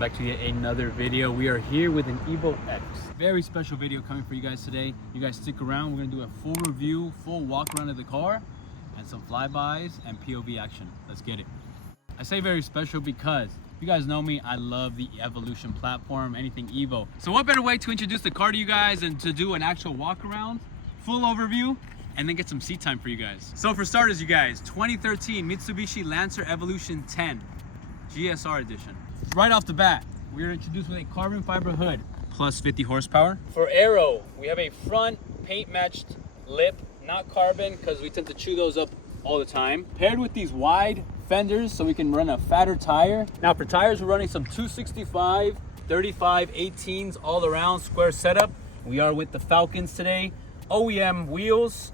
back to yet another video. We are here with an Evo X. Very special video coming for you guys today. You guys stick around. We're gonna do a full review, full walk around of the car, and some flybys and POV action. Let's get it. I say very special because if you guys know me, I love the Evolution platform, anything Evo. So what better way to introduce the car to you guys and to do an actual walk around, full overview, and then get some seat time for you guys. So for starters, you guys, 2013 Mitsubishi Lancer Evolution 10 GSR edition. Right off the bat, we are introduced with a carbon fiber hood plus 50 horsepower. For aero, we have a front paint matched lip, not carbon, because we tend to chew those up all the time. Paired with these wide fenders so we can run a fatter tire. Now for tires, we're running some 265, 35, 18s all around, square setup. We are with the Falcons today. OEM wheels,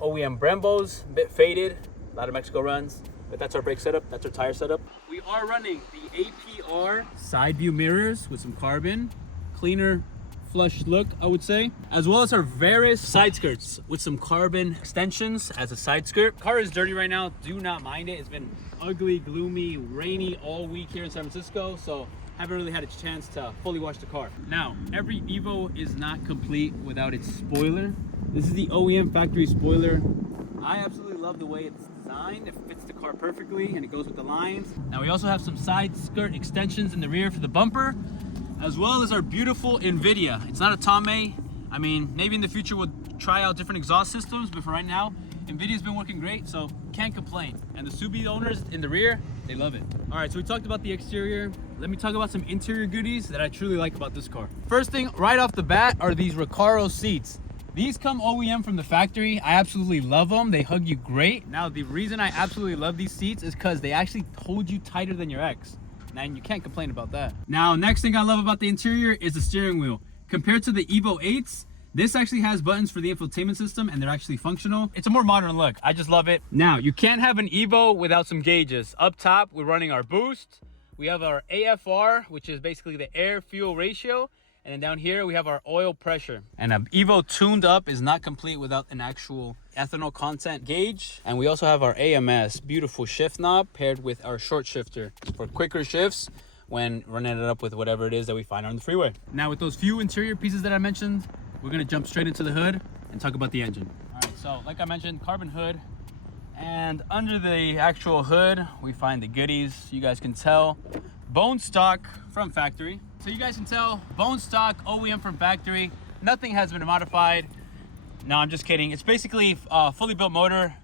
OEM Brembos, a bit faded, a lot of Mexico runs, but that's our brake setup, that's our tire setup. We are running the APR side view mirrors with some carbon, cleaner flush look, I would say, as well as our various side skirts with some carbon extensions as a side skirt. Car is dirty right now, do not mind it. It's been ugly, gloomy, rainy all week here in San Francisco, so haven't really had a chance to fully wash the car. Now, every Evo is not complete without its spoiler. This is the OEM factory spoiler. I absolutely love the way it's designed. It fits the car perfectly and it goes with the lines. Now we also have some side skirt extensions in the rear for the bumper, as well as our beautiful NVIDIA. It's not a Tame. I mean, maybe in the future we'll try out different exhaust systems, but for right now, NVIDIA's been working great, so can't complain. And the Subi owners in the rear, they love it. All right, so we talked about the exterior. Let me talk about some interior goodies that I truly like about this car. First thing, right off the bat, are these Recaro seats. These come OEM from the factory. I absolutely love them. They hug you great. Now, the reason I absolutely love these seats is because they actually hold you tighter than your X. And you can't complain about that. Now, next thing I love about the interior is the steering wheel. Compared to the Evo 8s, this actually has buttons for the infotainment system and they're actually functional. It's a more modern look. I just love it. Now, you can't have an Evo without some gauges. Up top, we're running our boost. We have our AFR, which is basically the air-fuel ratio. And then down here, we have our oil pressure. And an Evo tuned up is not complete without an actual ethanol content gauge. And we also have our AMS, beautiful shift knob paired with our short shifter for quicker shifts when running it up with whatever it is that we find on the freeway. Now with those few interior pieces that I mentioned, we're gonna jump straight into the hood and talk about the engine. All right, so like I mentioned, carbon hood. And under the actual hood, we find the goodies. You guys can tell, bone stock from factory. So you guys can tell, bone stock, OEM from factory. Nothing has been modified. No, I'm just kidding. It's basically a fully built motor,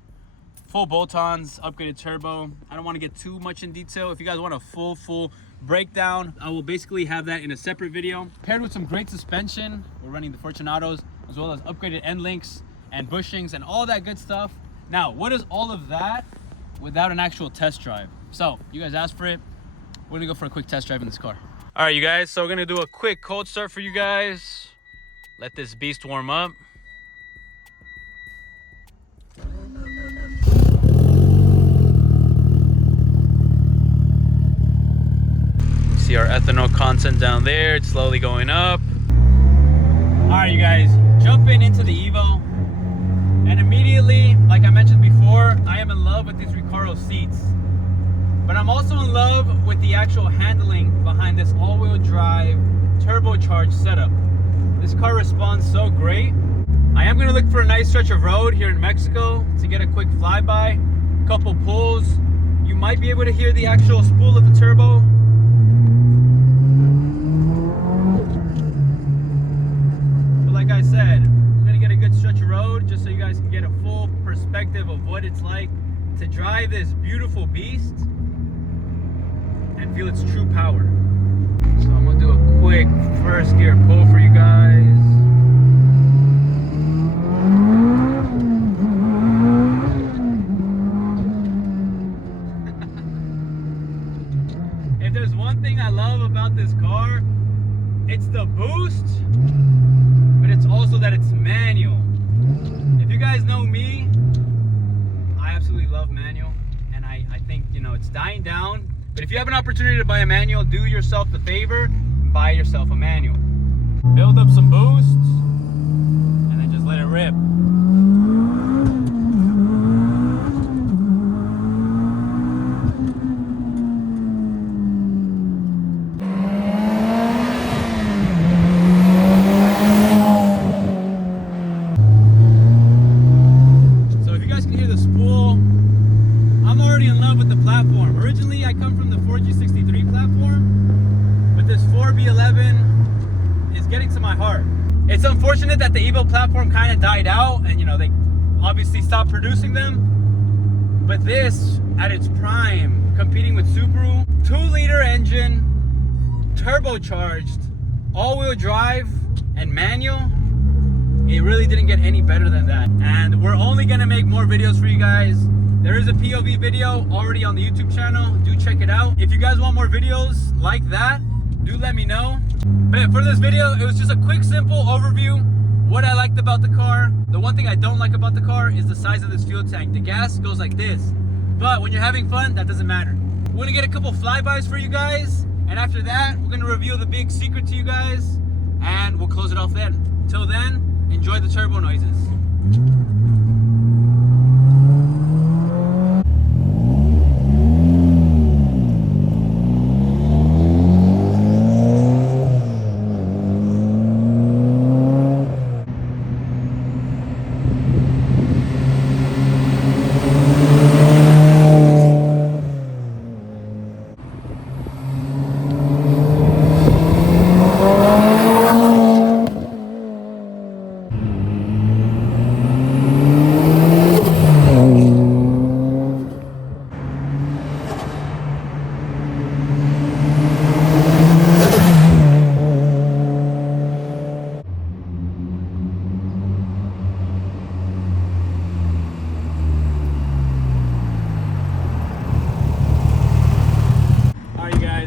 full bolt-ons, upgraded turbo. I don't want to get too much in detail. If you guys want a full breakdown, I will basically have that in a separate video. Paired with some great suspension, we're running the Fortunatos, as well as upgraded end links and bushings and all that good stuff. Now, what is all of that without an actual test drive? So, you guys asked for it. We're gonna go for a quick test drive in this car. All right, you guys, so we're gonna do a quick cold start for you guys. Let this beast warm up. See our ethanol content down there. It's slowly going up. All right, you guys, jumping into the Evo. And immediately, like I mentioned before, I am in love with these Recaro seats. But I'm also in love with the actual handling behind this all-wheel drive turbocharged setup. This car responds so great. I am gonna look for a nice stretch of road here in Mexico to get a quick flyby, couple pulls. You might be able to hear the actual spool of the turbo. But like I said, I'm gonna get a good stretch of road just so you guys can get a full perspective of what it's like to drive this beautiful beast and feel its true power. So I'm gonna do a quick first gear pull for you guys. If there's one thing I love about this car, it's the boost, but it's also that it's manual. If you guys know me, I absolutely love manual, and I think, you know, it's dying down. But if you have an opportunity to buy a manual, do yourself the favor and buy yourself a manual. Build up some boost, and then just let it rip. getting to my heart. It's unfortunate that the Evo platform kind of died out, and you know, they obviously stopped producing them. But this, at its prime, competing with Subaru, 2-liter engine, turbocharged, all-wheel drive, and manual, it really didn't get any better than that. And we're only gonna make more videos for you guys. There is a POV video already on the YouTube channel. Do check it out. If you guys want more videos like that, do let me know. But for this video, it was just a quick, simple overview. What I liked about the car. The one thing I don't like about the car is the size of this fuel tank. The gas goes like this. But when you're having fun, that doesn't matter. We're gonna get a couple flybys for you guys. And after that, we're gonna reveal the big secret to you guys. And we'll close it off then. Till then, enjoy the turbo noises.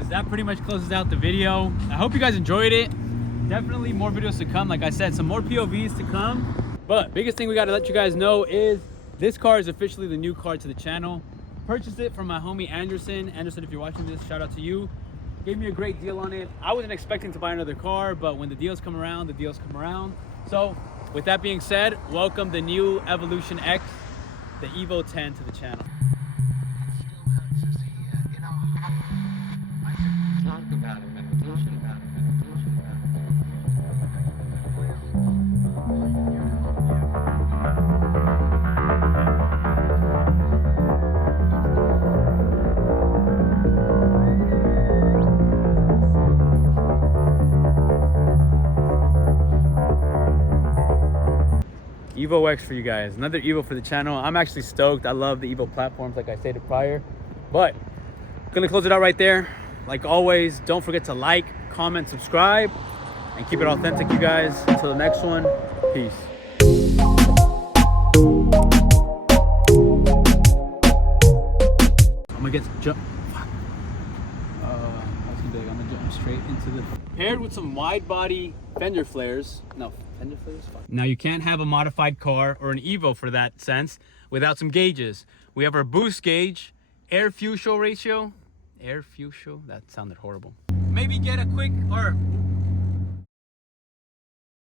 That pretty much closes out the video. I hope you guys enjoyed it. Definitely more videos to come. Like I said, some more POVs to come. But biggest thing we got to let you guys know is this car is officially the new car to the channel. Purchased it from my homie Anderson. Anderson, if you're watching this, shout out to you. Gave me a great deal on it. I wasn't expecting to buy another car, but when the deals come around, the deals come around. So with that being said, welcome the new Evolution X, the Evo 10 to the channel. Evo X for you guys, another Evo for the channel. I'm actually stoked. I love the Evo platforms, like I stated prior. But gonna close it out right there. Like always, don't forget to like, comment, subscribe, and keep it authentic, you guys. Until the next one, peace. I'm gonna get to jump. I'm gonna jump straight into the. Paired with some wide body fender flares. No. Now you can't have a modified car or an Evo for that sense without some gauges. We have our boost gauge, air fuel ratio, that sounded horrible. Maybe get a quick, or